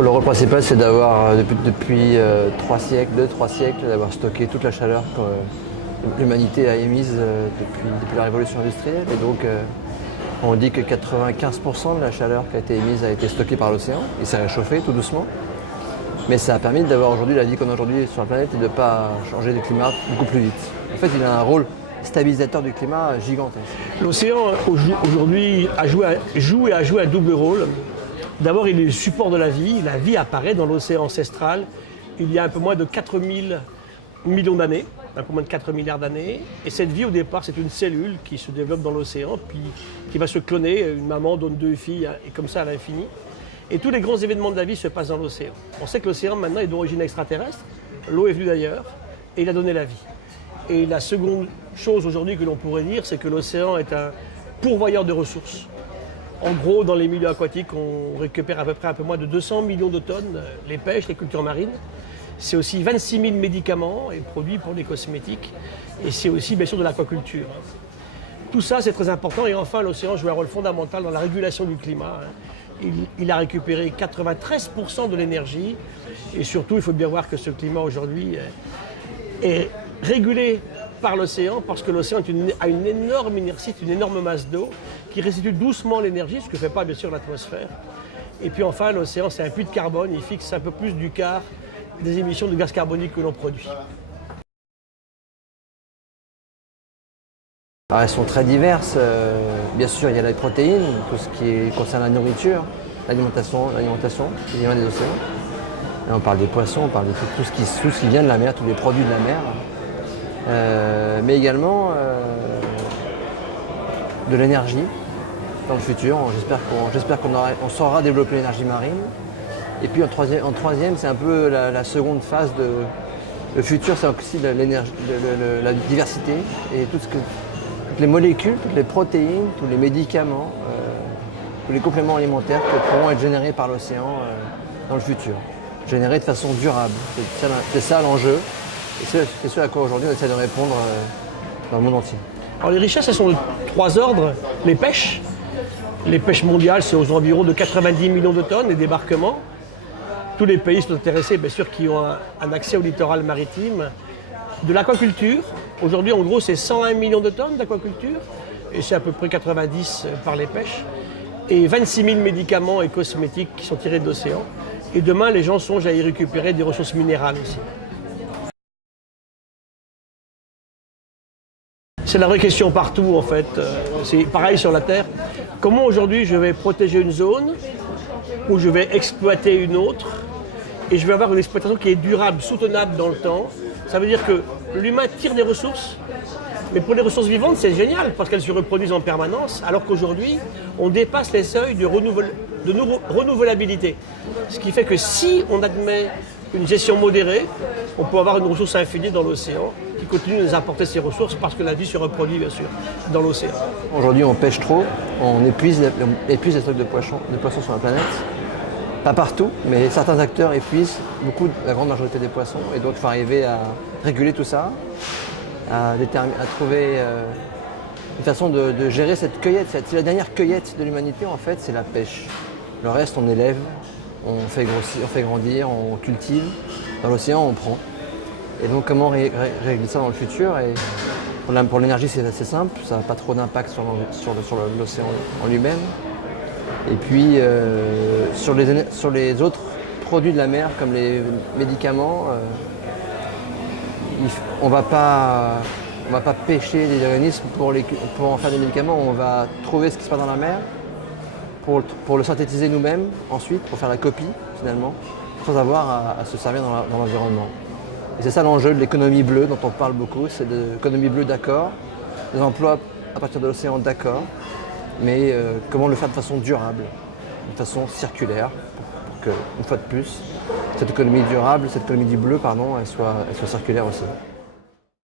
Le rôle principal, c'est d'avoir, depuis 2-3 siècles, d'avoir stocké toute la chaleur que l'humanité a émise depuis la révolution industrielle. Et donc, on dit que 95% de la chaleur qui a été émise a été stockée par l'océan. Il s'est réchauffé tout doucement. Mais ça a permis d'avoir aujourd'hui la vie qu'on a aujourd'hui sur la planète et de ne pas changer le climat beaucoup plus vite. En fait, il a un rôle stabilisateur du climat gigantesque. L'océan, aujourd'hui, joue et a joué un double rôle. D'abord, il est le support de la vie. La vie apparaît dans l'océan ancestral il y a un peu moins de 4000 millions d'années, un peu moins de 4 milliards d'années. Et cette vie, au départ, c'est une cellule qui se développe dans l'océan, puis qui va se cloner. Une maman donne 2 filles, et comme ça à l'infini. Et tous les grands événements de la vie se passent dans l'océan. On sait que l'océan, maintenant, est d'origine extraterrestre. L'eau est venue d'ailleurs, et il a donné la vie. Et la seconde chose aujourd'hui que l'on pourrait dire, c'est que l'océan est un pourvoyeur de ressources. En gros, dans les milieux aquatiques, on récupère à peu près un peu moins de 200 millions de tonnes, les pêches, les cultures marines. C'est aussi 26 000 médicaments et produits pour les cosmétiques. Et c'est aussi, bien sûr, de l'aquaculture. Tout ça, c'est très important. Et enfin, l'océan joue un rôle fondamental dans la régulation du climat. Il a récupéré 93% de l'énergie. Et surtout, il faut bien voir que ce climat aujourd'hui est régulé par l'océan, parce que l'océan a une énorme inertie, une énorme masse d'eau qui restitue doucement l'énergie, ce que ne fait pas bien sûr l'atmosphère. Et puis enfin, l'océan, c'est un puits de carbone, il fixe un peu plus du quart des émissions de gaz carbonique que l'on produit. Alors, elles sont très diverses. Bien sûr, il y a les protéines, tout ce qui concerne la nourriture, l'alimentation qui vient des océans. Et on parle des poissons, on parle de tout ce qui vient de la mer, tous les produits de la mer. Mais également de l'énergie dans le futur. J'espère qu'on saura développer l'énergie marine. Et puis en troisième, c'est un peu la seconde phase de le futur, c'est aussi la diversité et toutes les molécules, toutes les protéines, tous les médicaments, tous les compléments alimentaires qui pourront être générés par l'océan dans le futur, générés de façon durable. C'est ça l'enjeu. Et c'est ce à quoi aujourd'hui on essaie de répondre dans le monde entier. Alors les richesses, elles sont de 3 ordres. Les pêches mondiales, c'est aux environs de 90 millions de tonnes, les débarquements. Tous les pays sont intéressés, bien sûr, qui ont un accès au littoral maritime. De l'aquaculture, aujourd'hui en gros c'est 101 millions de tonnes d'aquaculture, et c'est à peu près 90 par les pêches. Et 26 000 médicaments et cosmétiques qui sont tirés de l'océan. Et demain, les gens songent à y récupérer des ressources minérales aussi. C'est la vraie question partout en fait, c'est pareil sur la Terre. Comment aujourd'hui je vais protéger une zone, ou je vais exploiter une autre, et je vais avoir une exploitation qui est durable, soutenable dans le temps. Ça veut dire que l'humain tire des ressources, mais pour les ressources vivantes c'est génial parce qu'elles se reproduisent en permanence, alors qu'aujourd'hui on dépasse les seuils de renouvelabilité. Ce qui fait que si on admet une gestion modérée, on peut avoir une ressource infinie dans l'océan qui continue de nous apporter ces ressources parce que la vie se reproduit bien sûr dans l'océan. Aujourd'hui on pêche trop, on épuise les stocks de poissons sur la planète. Pas partout, mais certains acteurs épuisent la grande majorité des poissons. Et donc il faut arriver à réguler tout ça, à trouver une façon de gérer cette cueillette. C'est la dernière cueillette de l'humanité en fait, c'est la pêche. Le reste on élève, on fait grossir, on fait grandir, on cultive. Dans l'océan on prend. Et donc comment régler ça dans le futur? Et pour l'énergie c'est assez simple, ça n'a pas trop d'impact sur l'océan en lui-même. Et puis sur les autres produits de la mer comme les médicaments, on va pas pêcher des organismes pour en faire des médicaments, on va trouver ce qui se passe dans la mer pour le synthétiser nous-mêmes ensuite, pour faire la copie finalement, sans avoir à se servir dans l'environnement. Et c'est ça l'enjeu de l'économie bleue dont on parle beaucoup, c'est de l'économie bleue d'accord, des emplois à partir de l'océan d'accord, mais comment le faire de façon durable, de façon circulaire, pour que, une fois de plus, cette économie durable, cette économie du bleu, elle soit circulaire aussi.